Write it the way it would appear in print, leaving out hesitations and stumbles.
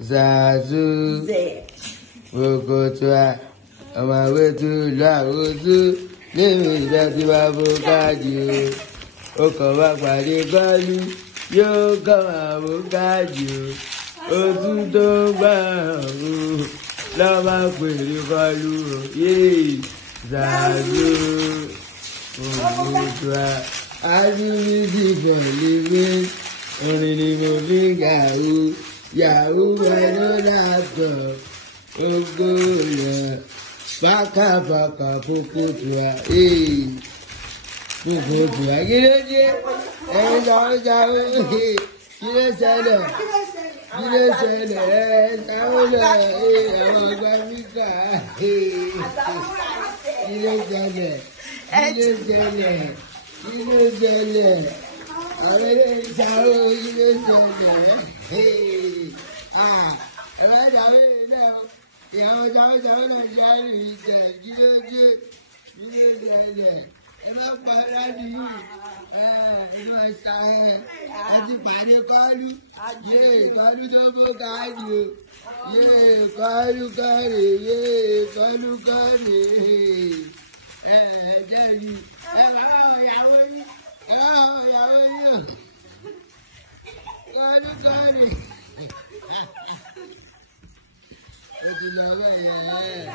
Zazu. Bokotua. On my way to Laosu. Lémi ìdájí bá bó káàdì o. Ó kàn wá pàdé kọ́lù. Yóò kàn wá bó káàdì o. Ojú tó ń gbà o. Lọ́ máa pèrè kọ́lù o. Yéè Zazu. Bokotua. Adúlísì pẹ̀lú orin ni mo fi ń yahoo yahoo ẹnu látọ̀ ogbó yẹn bákàbàkà kókó tura kókó tura kí ló dé ẹ̀yin jáwó kí ló ṣẹlẹ̀ jáwó lọ àwọn ọgbà mítà kí ló ṣẹlẹ̀. Àwọn ìṣàrò ilé ìṣẹ̀lẹ̀ ẹ̀rọ ìjàwé ilé ìyàwó jáwéjáwé náà jẹ́ àrùn ìṣẹ̀lẹ̀ jílédé ilé ìṣẹ̀lẹ̀ ẹ bá pa láti yìí inú ẹ̀ṣà ẹ̀ àti pàdé kọ́lù kọ́lù tó bó káàdì o kọ́lù kọ́rì kọ́lù kọ́rì jẹ́rìí bá ìyàwó yìí kọ́lù ó ti lọ bẹ́ẹ̀ yẹn.